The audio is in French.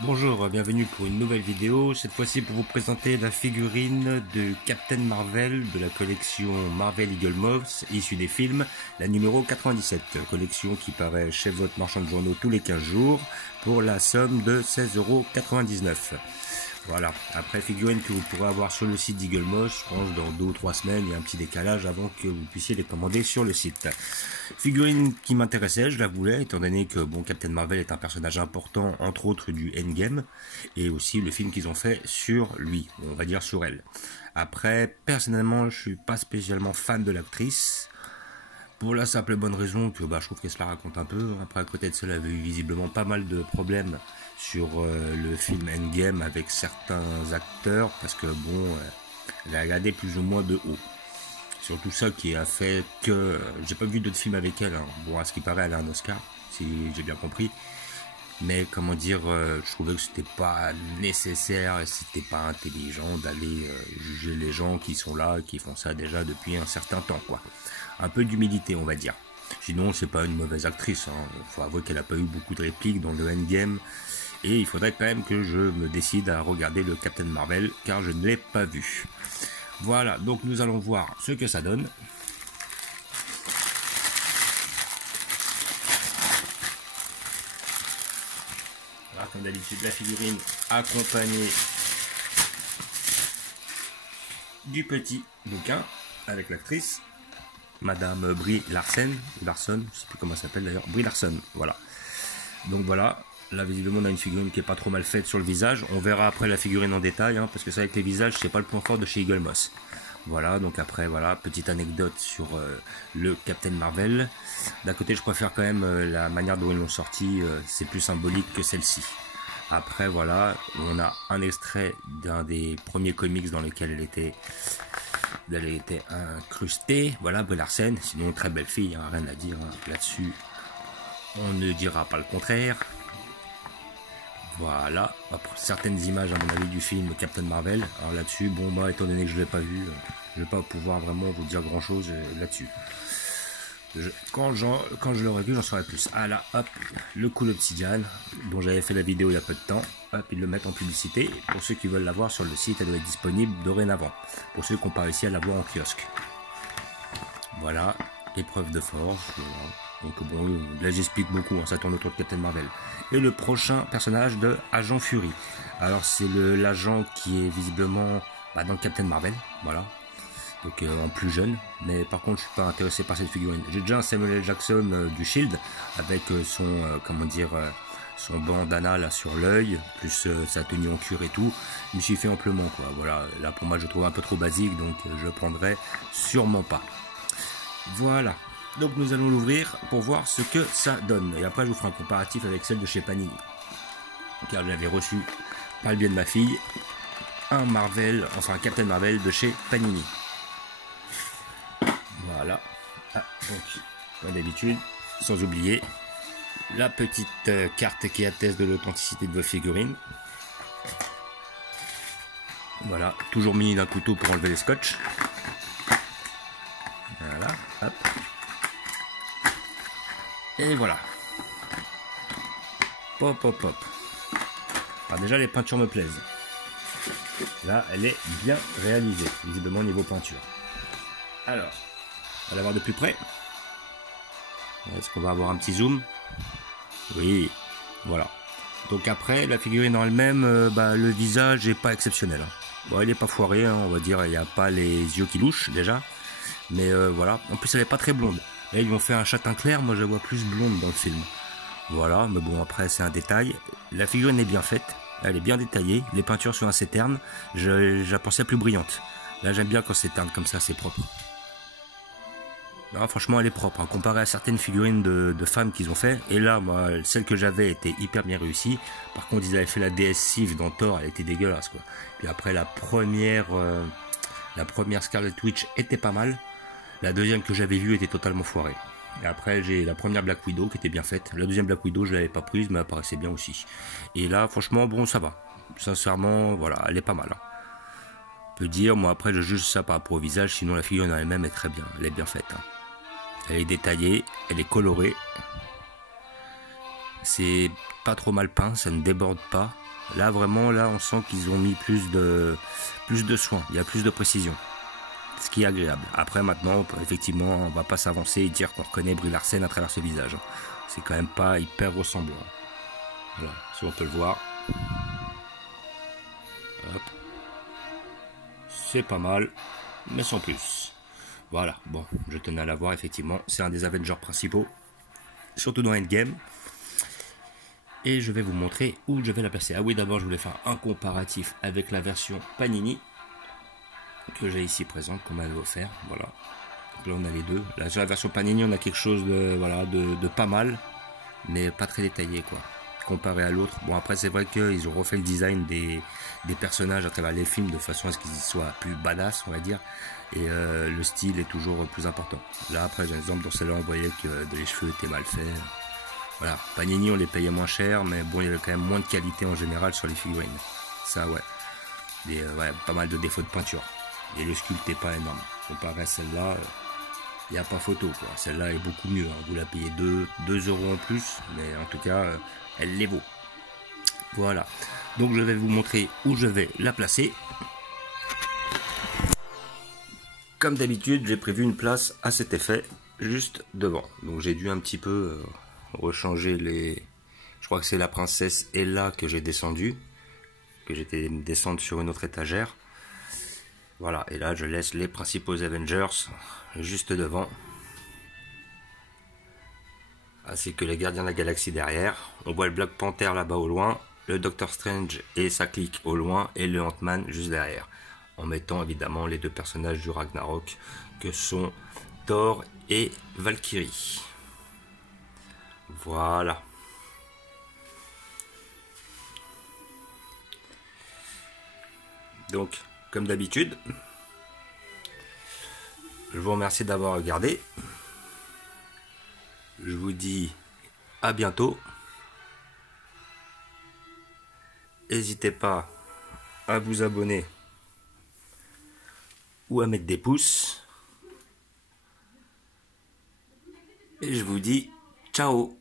Bonjour, bienvenue pour une nouvelle vidéo, cette fois-ci pour vous présenter la figurine de Captain Marvel de la collection Marvel Eagle Moss, issue des films, la numéro 97, collection qui paraît chez votre marchand de journaux tous les 15 jours pour la somme de 16,99 €. Voilà, après figurines que vous pourrez avoir sur le site d'Eagle Moss, je pense dans 2 ou 3 semaines, il y a un petit décalage avant que vous puissiez les commander sur le site. Figurine qui m'intéressait, je la voulais, étant donné que bon, Captain Marvel est un personnage important, entre autres du Endgame, et aussi le film qu'ils ont fait sur lui, on va dire sur elle. Après, personnellement, je suis pas spécialement fan de l'actrice, pour la simple et bonne raison que je trouve qu'elle se la raconte un peu. Après, à côté de cela, elle avait eu visiblement pas mal de problèmes sur le film Endgame avec certains acteurs, parce que bon, elle a regardé plus ou moins de haut. Surtout ça qui a fait que j'ai pas vu d'autres films avec elle. Bon, à ce qui paraît, elle a un Oscar, si j'ai bien compris. Mais comment dire, je trouvais que c'était pas nécessaire et c'était pas intelligent d'aller juger les gens qui sont là, qui font ça déjà depuis un certain temps, quoi. Un peu d'humilité, on va dire. Sinon, c'est pas une mauvaise actrice. Faut avouer qu'elle a pas eu beaucoup de répliques dans le Endgame. Et il faudrait quand même que je me décide à regarder le Captain Marvel, car je ne l'ai pas vu. Voilà, donc nous allons voir ce que ça donne. Alors, comme d'habitude, la figurine accompagnée du petit bouquin avec l'actrice, Madame Brie Larson, je sais plus comment elle s'appelle d'ailleurs, Brie Larson, voilà. Donc voilà, là visiblement on a une figurine qui est pas trop mal faite sur le visage, on verra après la figurine en détail, parce que c'est avec les visages, c'est pas le point fort de chez Eagle Moss. Voilà, donc après, voilà, petite anecdote sur le Captain Marvel. D'un côté, je préfère quand même la manière dont ils l'ont sorti, c'est plus symbolique que celle-ci. Après, voilà, on a un extrait d'un des premiers comics dans lesquels elle était incrustée. Voilà, Brie Larson, sinon très belle fille, rien à dire là-dessus. On ne dira pas le contraire. Voilà, après, certaines images à mon avis du film Captain Marvel. Alors là-dessus, bon moi étant donné que je ne l'ai pas vu, je vais pas pouvoir vraiment vous dire grand chose là-dessus. Quand je l'aurai vu, j'en saurai plus. Ah là, hop, le coup d'obsidiane, dont j'avais fait la vidéo il y a peu de temps. Hop, ils le mettent en publicité. Pour ceux qui veulent l'avoir sur le site, elle doit être disponible dorénavant. Pour ceux qui n'ont pas réussi à l'avoir en kiosque. Voilà, épreuve de force. Voilà. Donc bon, là j'explique beaucoup, ça tourne autour de Captain Marvel. Et le prochain personnage de Agent Fury. Alors c'est l'agent qui est visiblement dans le Captain Marvel, voilà. Donc en plus jeune, mais par contre je suis pas intéressé par cette figurine. J'ai déjà un Samuel L. Jackson du Shield avec son son bandana là sur l'œil, plus sa tenue en cuir et tout. Je me suis fait amplement quoi. Voilà, là pour moi je trouve un peu trop basique, donc je prendrai sûrement pas. Voilà. Donc nous allons l'ouvrir pour voir ce que ça donne. Et après je vous ferai un comparatif avec celle de chez Panini. Car je l'avais reçu par le biais de ma fille. Un Captain Marvel de chez Panini. Voilà. Ah, donc, comme d'habitude, sans oublier la petite carte qui atteste de l'authenticité de vos figurines. Voilà, toujours muni d'un couteau pour enlever les scotch. Voilà, hop. Et voilà. Pop, pop, pop. Alors déjà, les peintures me plaisent. Là, elle est bien réalisée, visiblement niveau peinture. Alors, on va la voir de plus près. Est-ce qu'on va avoir un petit zoom? Oui, voilà. Donc après, la figurine en elle-même, le visage n'est pas exceptionnel. Bon, il n'est pas foiré, on va dire, il n'y a pas les yeux qui louchent déjà. Mais voilà, en plus elle n'est pas très blonde. Là, ils lui ont fait un châtain clair, moi je la vois plus blonde dans le film. Voilà, mais bon après c'est un détail. La figurine est bien faite, elle est bien détaillée, les peintures sont assez ternes, je la pensais plus brillante. Là j'aime bien quand c'est terne comme ça, c'est propre. Non, franchement elle est propre, comparé à certaines figurines de femmes qu'ils ont fait. Et là, moi, celle que j'avais était hyper bien réussie. Par contre ils avaient fait la déesse Sif dans Thor, elle était dégueulasse quoi. Puis après la première Scarlet Witch était pas mal. La deuxième que j'avais vue était totalement foirée. Et après j'ai la première Black Widow qui était bien faite. La deuxième Black Widow je l'avais pas prise mais elle paraissait bien aussi. Et là franchement bon ça va. Sincèrement voilà, elle est pas mal. On peut dire, moi après je juge ça par rapport au visage, sinon la figurine en elle-même est très bien, elle est bien faite. Elle est détaillée, elle est colorée. C'est pas trop mal peint, ça ne déborde pas. Là vraiment, là on sent qu'ils ont mis plus de soin, il y a plus de précision. Ce qui est agréable. Après maintenant, effectivement, on va pas s'avancer et dire qu'on reconnaît Brie Larson à travers ce visage. C'est quand même pas hyper ressemblant. Voilà, si on peut le voir. Hop. C'est pas mal, mais sans plus. Voilà, bon, je tenais à la voir, effectivement. C'est un des Avengers principaux, surtout dans Endgame. Et je vais vous montrer où je vais la placer. Ah oui, d'abord, je voulais faire un comparatif avec la version Panini que j'ai ici présente, qu'on m'avait offert. Voilà. Donc là, on a les deux. Là, sur la version Panini, on a quelque chose de, voilà, de pas mal, mais pas très détaillé, quoi. Comparé à l'autre. Bon, après, c'est vrai qu'ils ont refait le design des personnages à travers les films de façon à ce qu'ils soient plus badass, on va dire. Et le style est toujours plus important. Là, après, j'ai un exemple dans celle-là, on voyait que les cheveux étaient mal faits. Voilà, Panini, on les payait moins cher, mais bon, il y avait quand même moins de qualité en général sur les figurines. Ça, ouais. Ouais, pas mal de défauts de peinture. Et le sculpte n'est pas énorme. Comparé à celle-là, il n'y a pas photo, quoi. Celle-là est beaucoup mieux. Hein. Vous la payez 2 € en plus, mais en tout cas, elle les vaut. Voilà. Donc, je vais vous montrer où je vais la placer. Comme d'habitude, j'ai prévu une place à cet effet, juste devant. Donc, j'ai dû un petit peu rechanger les... Je crois que c'est la princesse Ella que j'ai descendu, que j'étais descendre sur une autre étagère. Voilà, et là je laisse les principaux Avengers juste devant, ainsi que les Gardiens de la Galaxie derrière. On voit le Black Panther là-bas au loin, le Doctor Strange et sa clique au loin, et le Ant-Man juste derrière, en mettant évidemment les deux personnages du Ragnarok que sont Thor et Valkyrie. Voilà. Donc, comme d'habitude, je vous remercie d'avoir regardé. Je vous dis à bientôt. N'hésitez pas à vous abonner ou à mettre des pouces. Et je vous dis ciao.